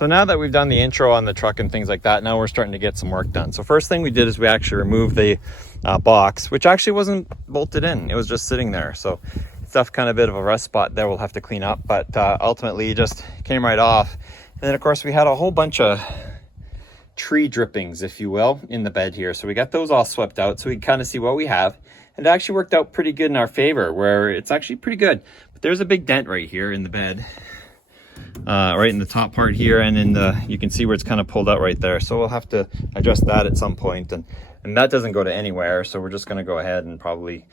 So now that we've done the intro on the truck and things like that, now we're starting to get some work done. So first thing we did is we actually removed the box, which actually wasn't bolted in. It was just sitting there. So it's left kind of a bit of a rust spot there we'll have to clean up, but ultimately it just came right off. And then of course we had a whole bunch of tree drippings, if you will, in the bed here. So we got those all swept out so we can kind of see what we have. And it actually worked out pretty good in our favor, where it's actually pretty good. But there's a big dent right here in the bed. Right in the top part here, and in the, you can see where it's kind of pulled out right there. So we'll have to adjust that at some point, and that doesn't go to anywhere. So we're just going to go ahead and probably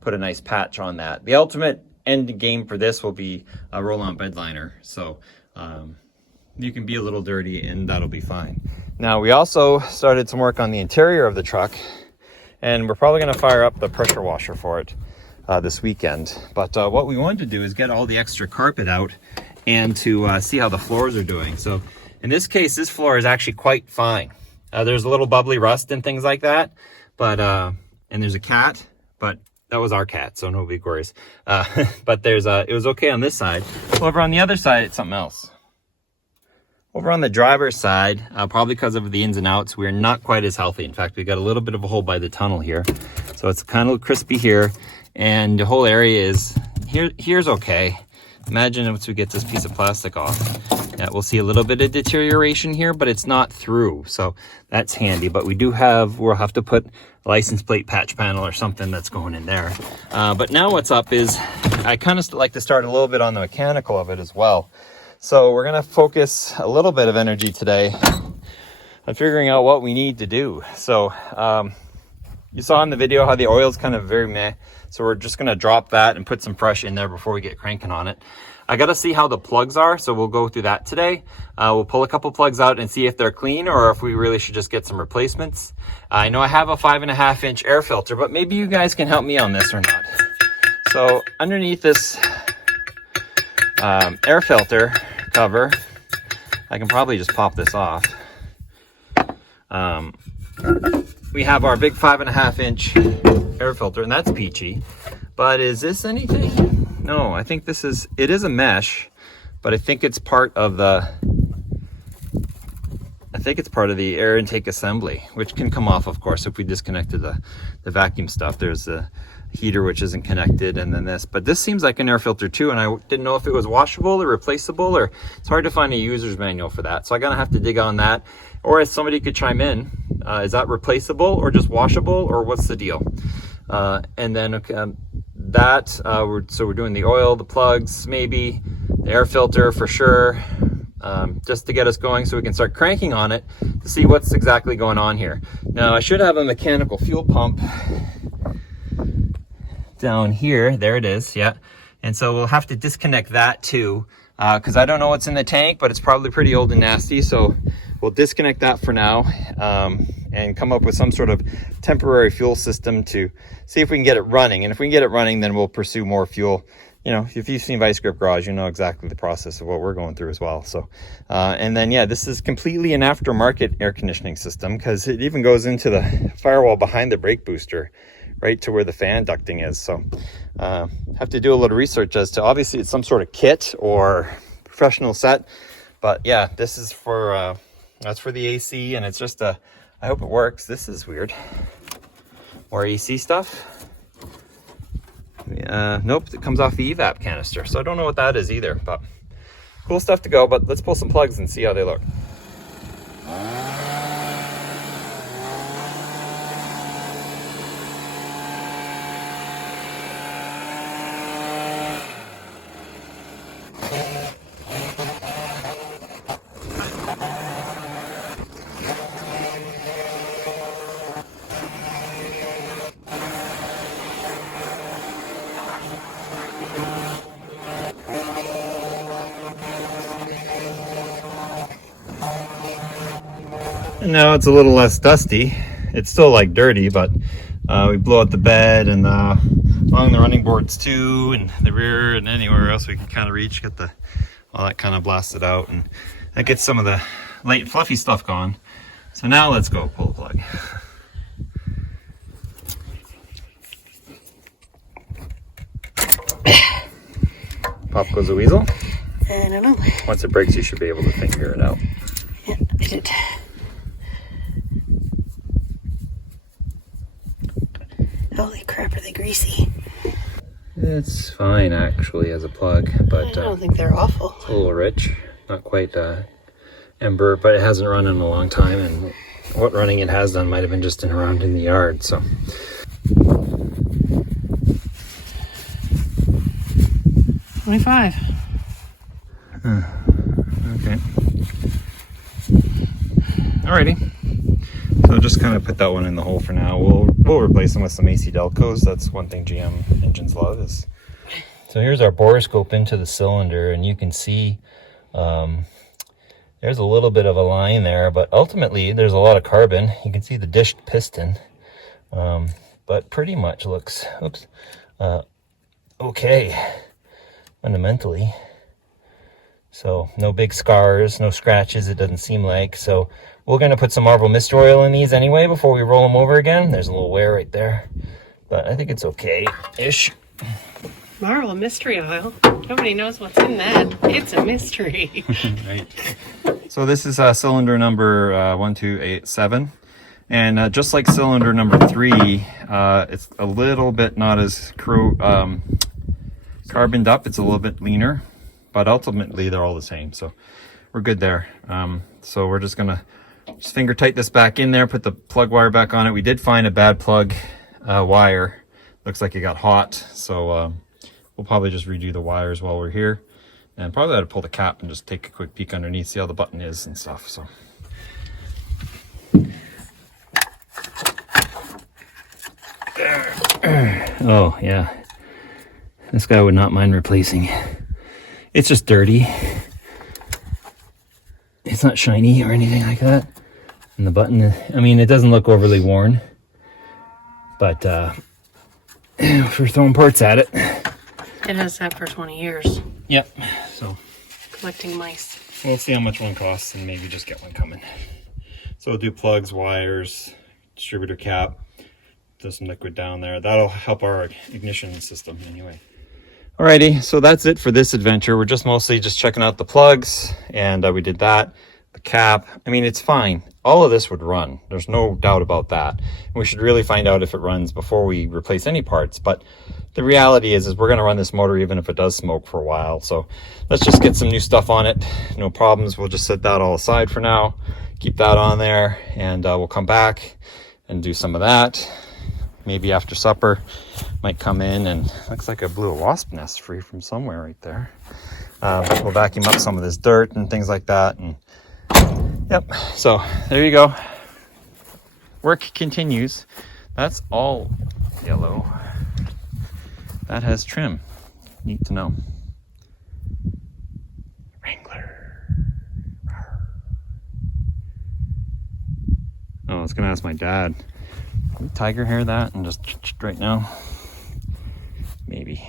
put a nice patch on that. The ultimate end game for this will be a roll-on bed liner. So you can be a little dirty and that'll be fine. Now we also started some work on the interior of the truck, and we're probably going to fire up the pressure washer for it this weekend. But what we wanted to do is get all the extra carpet out and to see how the floors are doing. So in this case, this floor is actually quite fine. There's a little bubbly rust and things like that, but and there's a cat, but that was our cat, so no big worries. But there's it was okay on this side. Over on the other side, it's something else. Over on the driver's side, probably because of the ins and outs, we're not quite as healthy. In fact, we got a little bit of a hole by the tunnel here, so it's kind of crispy here, and the whole area is here's okay. Imagine once we get this piece of plastic off, yeah, we'll see a little bit of deterioration here, but it's not through, so that's handy. But we'll have to put a license plate patch panel or something that's going in there. But now what's up is I kind of like to start a little bit on the mechanical of it as well. So we're going to focus a little bit of energy today on figuring out what we need to do. So you saw in the video how the oil's kind of very meh. So we're just going to drop that and put some fresh in there before we get cranking on it. I got to see how the plugs are, so we'll go through that today. We'll pull a couple plugs out and see if they're clean or if we really should just get some replacements. I know I have a 5.5-inch air filter, but maybe you guys can help me on this or not. So underneath this air filter cover, I can probably just pop this off. We have our big 5.5-inch air filter, and that's peachy. But is this anything? No, I think it is a mesh, but I think it's part of the air intake assembly, which can come off, of course, if we disconnected the vacuum stuff. There's the heater which isn't connected, and then this. But this seems like an air filter too, and I didn't know if it was washable or replaceable, or it's hard to find a user's manual for that. So I'm gonna have to dig on that, or if somebody could chime in. Is that replaceable or just washable, or what's the deal? And then we're doing the oil, the plugs, maybe the air filter for sure, just to get us going so we can start cranking on it to see what's exactly going on here. Now I should have a mechanical fuel pump down here. There it is, yeah. And so we'll have to disconnect that too, because I don't know what's in the tank, but it's probably pretty old and nasty. So we'll disconnect that for now, and come up with some sort of temporary fuel system to see if we can get it running. And if we can get it running, then we'll pursue more fuel. You know, if you've seen Vice Grip Garage, you know exactly the process of what we're going through as well. So, and then, yeah, this is completely an aftermarket air conditioning system, because it even goes into the firewall behind the brake booster, right to where the fan ducting is. So have to do a little research as to, obviously it's some sort of kit or professional set, but yeah, this is for that's for the AC, and it's just I hope it works. This is weird. More AC stuff. Nope, it comes off the evap canister, so I don't know what that is either, but cool stuff to go. But let's pull some plugs and see how they look. And now it's a little less dusty. It's still like dirty, but we blow out the bed and along the running boards too, and the rear, and anywhere else we can kind of reach, get all that kind of blasted out, and that gets some of the light fluffy stuff gone. So now let's go pull the plug. Pop goes the weasel. I don't know. Once it breaks, you should be able to figure it out. Yeah, I did. Holy crap, are they greasy? It's fine actually as a plug, but I don't think they're awful. it's a little rich. Not quite ember, but it hasn't run in a long time, and what running it has done might have been just around in the yard. So 25. Okay. Alrighty. So just kind of put that one in the hole for now. We'll replace them with some AC Delcos. That's one thing GM engines love is. So here's our borescope into the cylinder, and you can see there's a little bit of a line there, but ultimately there's a lot of carbon. You can see the dished piston, but pretty much looks okay fundamentally. So no big scars, no scratches, it doesn't seem like. So we're going to put some Marvel Mist Oil in these anyway before we roll them over again. There's a little wear right there, but I think it's okay-ish. Marvel Mystery Oil. Nobody knows what's in that. It's a mystery. Right. So this is cylinder number 1287. And just like cylinder number 3, it's a little bit not as carboned up. It's a little bit leaner, but ultimately they're all the same. So we're good there. So we're just gonna finger tight this back in there, put the plug wire back on it. We did find a bad plug wire. Looks like it got hot. So we'll probably just redo the wires while we're here. And probably ought to pull the cap and just take a quick peek underneath, see how the button is and stuff. So. Oh yeah, this guy would not mind replacing. It's just dirty. It's not shiny or anything like that. And the button, I mean, it doesn't look overly worn, but if we're throwing parts at it. It has sat for 20 years. Yep. So Collecting mice. we'll see how much one costs and maybe just get one coming. So we'll do plugs, wires, distributor cap, there's some liquid down there. That'll help our ignition system anyway. Alrighty, so that's it for this adventure. We're just mostly just checking out the plugs, and we did that. The cap, I mean, it's fine. All of this would run. There's no doubt about that. We should really find out if it runs before we replace any parts. But the reality is we're going to run this motor even if it does smoke for a while. So let's just get some new stuff on it. No problems. We'll just set that all aside for now. Keep that on there, and we'll come back and do some of that. Maybe after supper, might come in, and looks like I blew a wasp nest free from somewhere right there. We'll vacuum up some of this dirt and things like that. And yep, so there you go. Work continues. That's all yellow. That has trim. Neat to know. Wrangler. Oh, I was gonna ask my dad. Can we tiger hair that and just right now? Maybe.